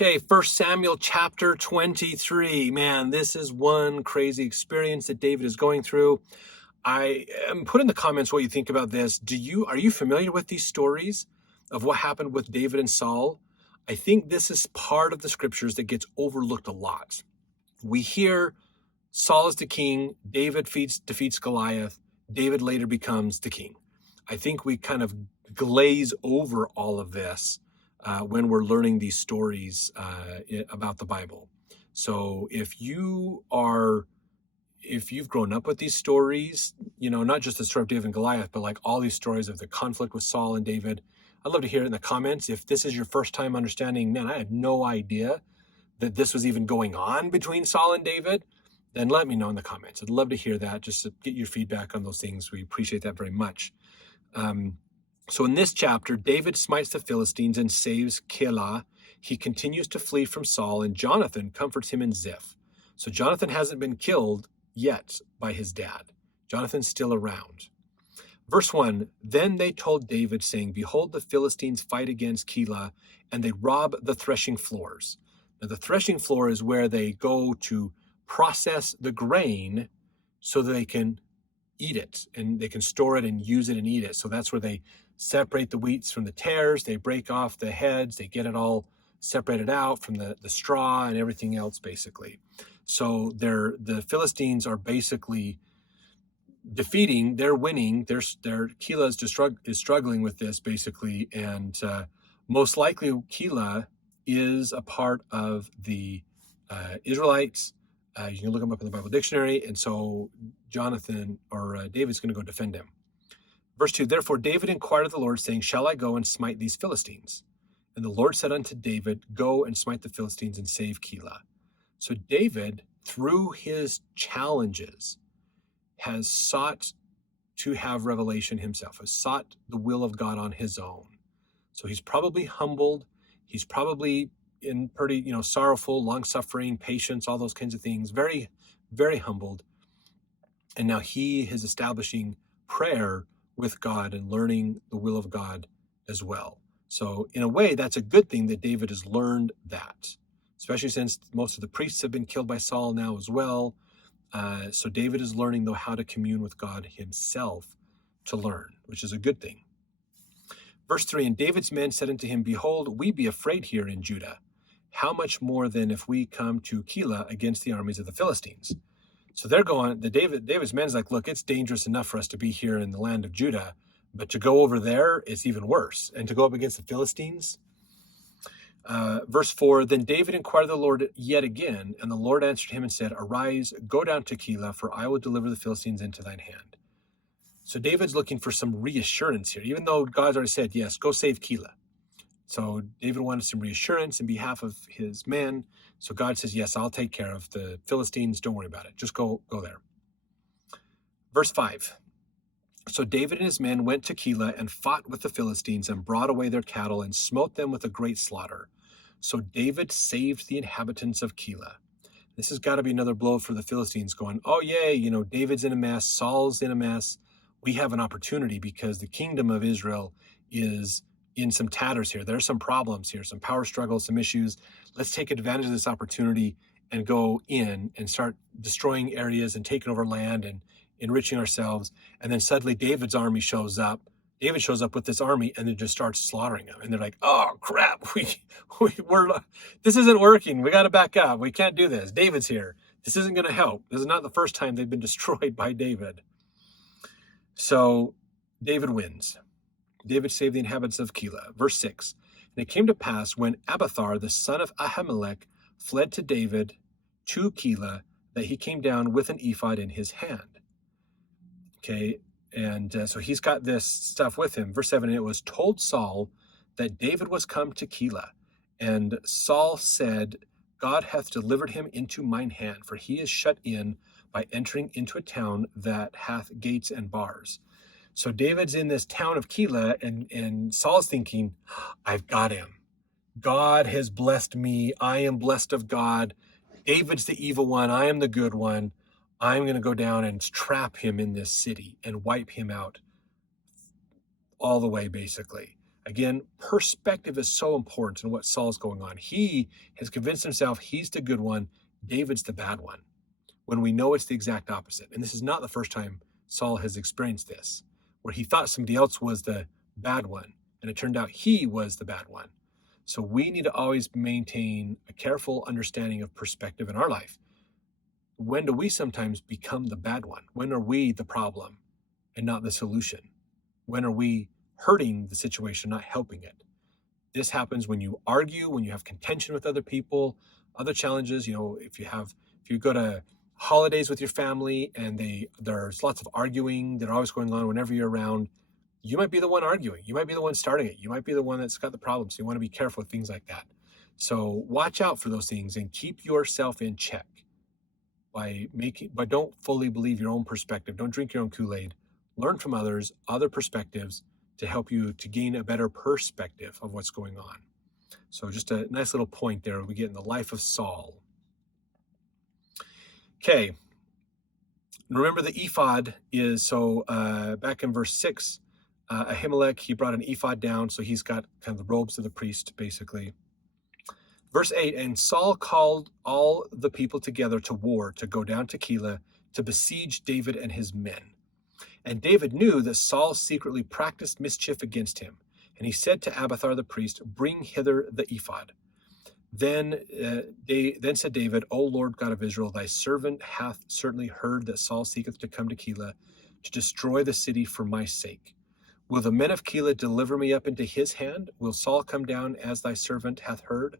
Okay, 1 Samuel chapter 23. Man, this is one crazy experience that David is going through. I am put in the comments what you think about this. Are you familiar with these stories of what happened with David and Saul? I think this is part of the scriptures that gets overlooked a lot. We hear Saul is the king, David defeats Goliath, David later becomes the king. I think we kind of glaze over all of this when we're learning these stories about the Bible. So if you've grown up with these stories, not just the story of David and Goliath, but like all these stories of the conflict with Saul and David, I'd love to hear it in the comments. If this is your first time understanding, man, I had no idea that this was even going on between Saul and David, then let me know in the comments. I'd love to hear that, just to get your feedback on those things. We appreciate that very much. So in this chapter, David smites the Philistines and saves Keilah. He continues to flee from Saul, and Jonathan comforts him in Ziph. So Jonathan hasn't been killed yet by his dad. Jonathan's still around. Verse 1, then they told David, saying, behold, the Philistines fight against Keilah, and they rob the threshing floors. Now, the threshing floor is where they go to process the grain so that they can eat it, and they can store it and use it and eat it. So that's where they separate the wheats from the tares, they break off the heads, they get it all separated out from the straw and everything else, basically. So the Philistines are basically defeating, they're winning, their Keilah is struggling with this, basically, and most likely Keilah is a part of the Israelites. You can look them up in the Bible dictionary, and so Jonathan or David's going to go defend him. Verse 2, therefore David inquired of the Lord, saying, shall I go and smite these Philistines? And the Lord said unto David, go and smite the Philistines and save Keilah. So David, through his challenges, has sought to have revelation himself, has sought the will of God on his own. So he's probably humbled. He's probably in pretty, sorrowful, long-suffering, patience, all those kinds of things, very, very humbled. And now he is establishing prayer with God and learning the will of God as well. So in a way, that's a good thing that David has learned that, especially since most of the priests have been killed by Saul now as well. So David is learning, though, how to commune with God himself to learn, which is a good thing. Verse 3, and David's men said unto him, behold, we be afraid here in Judah. How much more then if we come to Keilah against the armies of the Philistines? So they're going, David's men's like, look, it's dangerous enough for us to be here in the land of Judah, but to go over there, it's even worse. And to go up against the Philistines. Verse 4, then David inquired of the Lord yet again, and the Lord answered him and said, arise, go down to Keilah, for I will deliver the Philistines into thine hand. So David's looking for some reassurance here, even though God's already said, yes, go save Keilah. So David wanted some reassurance in behalf of his men. So God says, yes, I'll take care of the Philistines. Don't worry about it. Just go there. Verse 5. So David and his men went to Keilah and fought with the Philistines and brought away their cattle and smote them with a great slaughter. So David saved the inhabitants of Keilah. This has got to be another blow for the Philistines going, oh, yay, David's in a mess. Saul's in a mess. We have an opportunity because the kingdom of Israel is in some tatters here. There are some problems here, some power struggles, some issues. Let's take advantage of this opportunity and go in and start destroying areas and taking over land and enriching ourselves. And then suddenly David's army shows up. David shows up with this army and then just starts slaughtering them. And they're like, oh, crap, this isn't working. We got to back up. We can't do this. David's here. This isn't going to help. This is not the first time they've been destroyed by David. So David wins. David saved the inhabitants of Keilah. Verse 6, and it came to pass when Abiathar, the son of Ahimelech, fled to David to Keilah, that he came down with an ephod in his hand. Okay, and so he's got this stuff with him. Verse 7, and it was told Saul that David was come to Keilah. And Saul said, God hath delivered him into mine hand, for he is shut in by entering into a town that hath gates and bars. So David's in this town of Keilah, and Saul's thinking, I've got him. God has blessed me. I am blessed of God. David's the evil one. I am the good one. I'm going to go down and trap him in this city and wipe him out all the way, basically. Again, perspective is so important in what Saul's going on. He has convinced himself he's the good one, David's the bad one, when we know it's the exact opposite. And this is not the first time Saul has experienced this, where he thought somebody else was the bad one, and it turned out he was the bad one. So we need to always maintain a careful understanding of perspective in our life. When do we sometimes become the bad one? When are we the problem and not the solution? When are we hurting the situation, not helping it? This happens when you argue, when you have contention with other people, other challenges. If you go to holidays with your family and there's lots of arguing that are always going on whenever you're around, you might be the one arguing. You might be the one starting it. You might be the one that's got the problem. So you want to be careful with things like that. So watch out for those things and keep yourself in check but don't fully believe your own perspective. Don't drink your own Kool-Aid. Learn from others, other perspectives, to help you to gain a better perspective of what's going on. So just a nice little point there we get in the life of Saul. Okay. Remember the ephod is, back in verse 6, Ahimelech, he brought an ephod down, so he's got kind of the robes of the priest, basically. Verse 8, and Saul called all the people together to war, to go down to Keilah, to besiege David and his men. And David knew that Saul secretly practiced mischief against him. And he said to Abiathar the priest, bring hither the ephod. Then said David, O Lord God of Israel, thy servant hath certainly heard that Saul seeketh to come to Keilah, to destroy the city for my sake. Will the men of Keilah deliver me up into his hand? Will Saul come down as thy servant hath heard?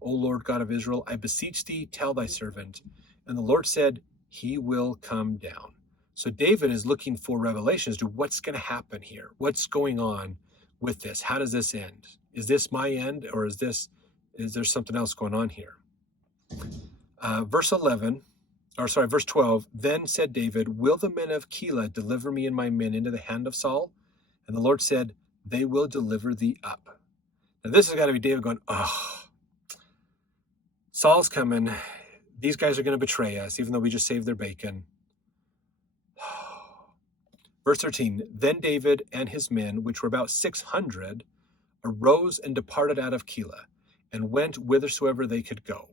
O Lord God of Israel, I beseech thee, tell thy servant. And the Lord said, he will come down. So David is looking for revelation as to what's going to happen here. What's going on with this? How does this end? Is this my end, or is there something else going on here? Verse 12, then said David, will the men of Keilah deliver me and my men into the hand of Saul? And the Lord said, they will deliver thee up. Now this has got to be David going, Saul's coming. These guys are going to betray us, even though we just saved their bacon. Verse 13, then David and his men, which were about 600, arose and departed out of Keilah, and went whithersoever they could go.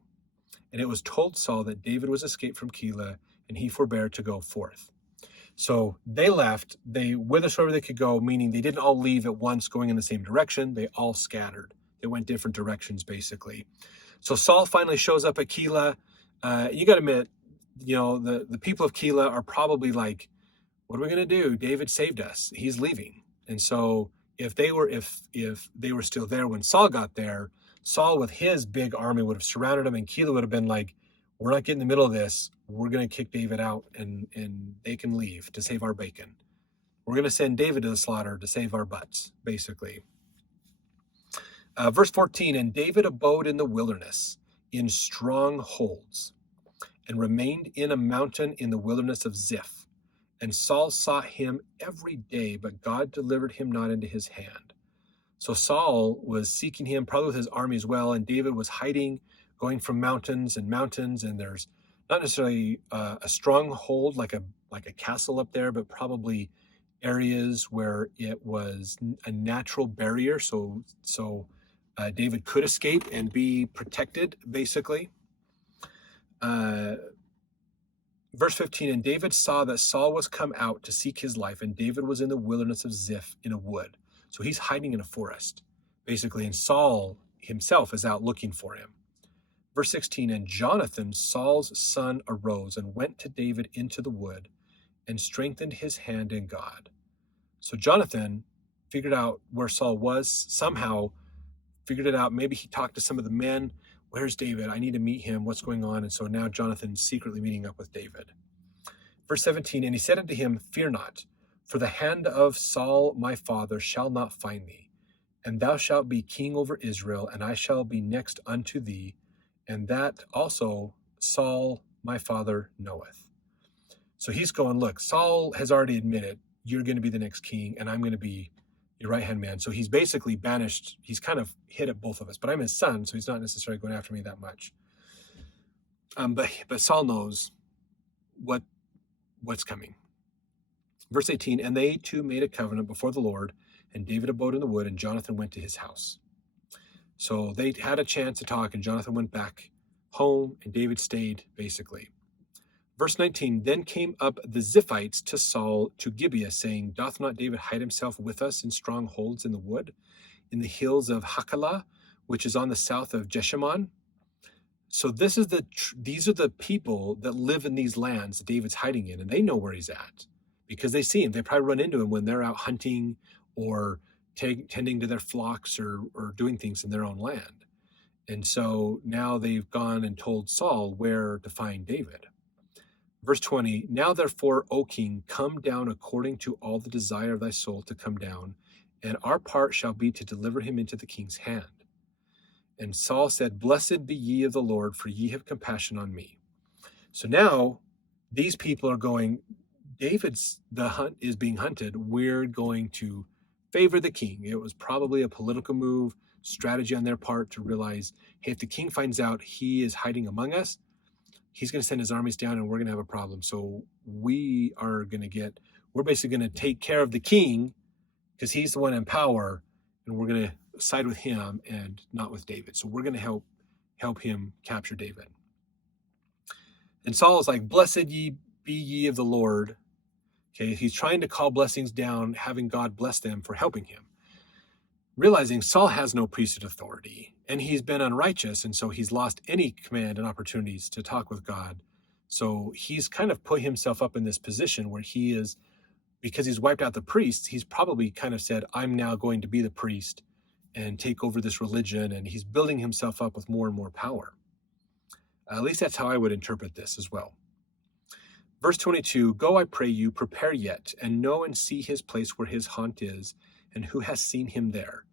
And it was told Saul that David was escaped from Keilah, and he forbore to go forth. So they left, whithersoever they could go, meaning they didn't all leave at once going in the same direction. They all scattered. They went different directions, basically. So Saul finally shows up at Keilah. You got to admit, the people of Keilah are probably like, what are we going to do? David saved us. He's leaving. And so if they were still there when Saul got there, Saul with his big army would have surrounded him, and Keilah would have been like, we're not getting in the middle of this. We're going to kick David out, and they can leave to save our bacon. We're going to send David to the slaughter to save our butts, basically. Verse 14, and David abode in the wilderness, in strongholds, and remained in a mountain in the wilderness of Ziph. And Saul sought him every day, but God delivered him not into his hand. So Saul was seeking him, probably with his army as well, and David was hiding, going from mountains, and there's not necessarily a stronghold like a castle up there, but probably areas where it was a natural barrier, so David could escape and be protected, basically. Verse 15, and David saw that Saul was come out to seek his life, and David was in the wilderness of Ziph in a wood. So he's hiding in a forest, basically, and Saul himself is out looking for him. Verse 16, and Jonathan, Saul's son, arose and went to David into the wood and strengthened his hand in God. So Jonathan figured out where Saul was, somehow figured it out. Maybe he talked to some of the men. Where's David? I need to meet him. What's going on? And so now Jonathan's secretly meeting up with David. Verse 17, and he said unto him, fear not, for the hand of Saul my father shall not find thee, and thou shalt be king over Israel, and I shall be next unto thee, and that also Saul my father knoweth. So he's going, look, Saul has already admitted, you're going to be the next king, and I'm going to be your right-hand man. So he's basically banished. He's kind of hit at both of us, but I'm his son, so he's not necessarily going after me that much. But Saul knows what's coming. Verse 18, and they two made a covenant before the Lord, and David abode in the wood, and Jonathan went to his house. So they had a chance to talk, and Jonathan went back home, and David stayed, basically. Verse 19, then came up the Ziphites to Saul to Gibeah, saying, doth not David hide himself with us in strongholds in the wood, in the hills of Hachilah, which is on the south of Jeshimon? So these are the people that live in these lands that David's hiding in, and they know where he's at because they see him. They probably run into him when they're out hunting or tending to their flocks or doing things in their own land. And so now they've gone and told Saul where to find David. Verse 20, now therefore, O king, come down according to all the desire of thy soul to come down, and our part shall be to deliver him into the king's hand. And Saul said, blessed be ye of the Lord, for ye have compassion on me. So now these people are going, the hunt is being hunted. We're going to favor the king. It was probably a political move, strategy on their part to realize, hey, if the king finds out he is hiding among us, he's going to send his armies down and we're going to have a problem. So we're basically going to take care of the king because he's the one in power, and we're going to side with him and not with David. So we're going to help him capture David. And Saul is like, blessed be ye of the Lord. Okay, he's trying to call blessings down, having God bless them for helping him. Realizing Saul has no priesthood authority, and he's been unrighteous, and so he's lost any command and opportunities to talk with God. So he's kind of put himself up in this position where he is, because he's wiped out the priests, he's probably kind of said, I'm now going to be the priest and take over this religion, and he's building himself up with more and more power. At least that's how I would interpret this as well. Verse 22, go, I pray you, prepare yet, and know and see his place where his haunt is, and who has seen him there.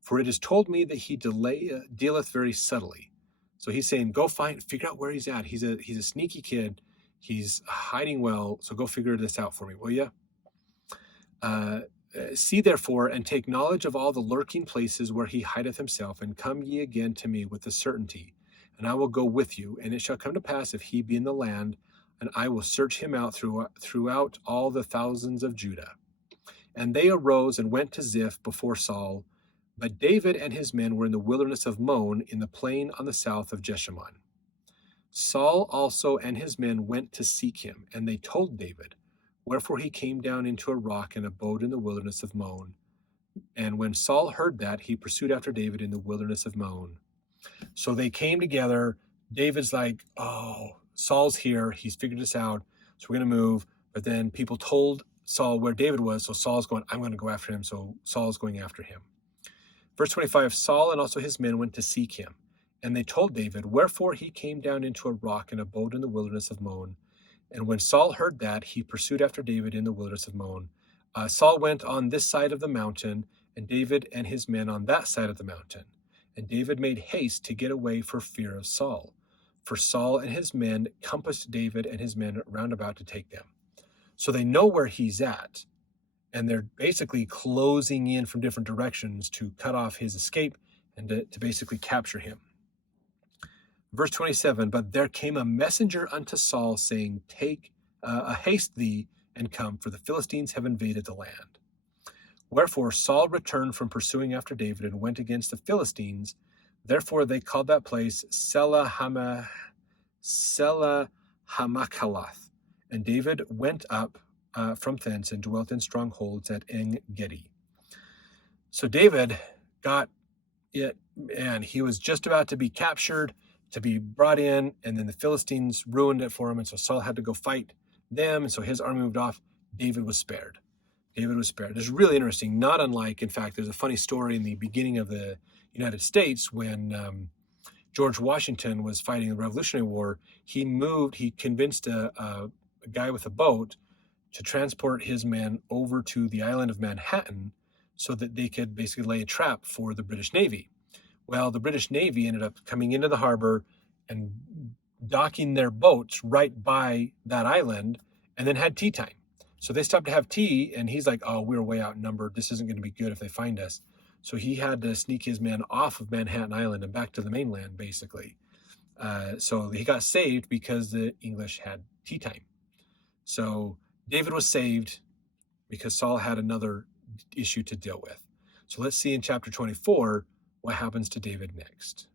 For it is told me that he dealeth very subtly. So he's saying, go figure out where he's at. He's a sneaky kid. He's hiding well, so go figure this out for me, will you? See therefore, and take knowledge of all the lurking places where he hideth himself, and come ye again to me with the certainty, and I will go with you. And it shall come to pass, if he be in the land, and I will search him out throughout all the thousands of Judah. And they arose and went to Ziph before Saul, but David and his men were in the wilderness of Maon, in the plain on the south of Jeshimon. Saul also and his men went to seek him, and they told David. Wherefore he came down into a rock and abode in the wilderness of Maon. And when Saul heard that, he pursued after David in the wilderness of Maon. So they came together. David's like, oh, Saul's here. He's figured this out. So we're going to move. But then people told Saul where David was. So Saul's going, I'm going to go after him. So Saul's going after him. Verse 25, Saul and also his men went to seek him. And they told David, wherefore he came down into a rock and abode in the wilderness of Maon. And when Saul heard that, he pursued after David in the wilderness of Maon. Saul went on this side of the mountain, and David and his men on that side of the mountain. And David made haste to get away for fear of Saul. For Saul and his men compassed David and his men round about to take them. So they know where he's at, and they're basically closing in from different directions to cut off his escape and to basically capture him. Verse 27, but there came a messenger unto Saul, saying, haste thee and come, for the Philistines have invaded the land. Wherefore Saul returned from pursuing after David and went against the Philistines. Therefore they called that place Selah Hamakhalath. And David went up from thence and dwelt in strongholds at En-Gedi. So David got it, and he was just about to be captured, to be brought in, and then the Philistines ruined it for him, and so Saul had to go fight them, and so his army moved off. David was spared. It's really interesting, not unlike, in fact, there's a funny story in the beginning of the United States when George Washington was fighting the Revolutionary War. He convinced a guy with a boat to transport his men over to the island of Manhattan so that they could basically lay a trap for the British Navy. Well, the British Navy ended up coming into the harbor and docking their boats right by that island, and then had tea time. So they stopped to have tea, and he's like, oh, we're way outnumbered. This isn't going to be good if they find us. So he had to sneak his men off of Manhattan Island and back to the mainland, basically. So he got saved because the English had tea time. So David was saved because Saul had another issue to deal with. So let's see in chapter 24 what happens to David next.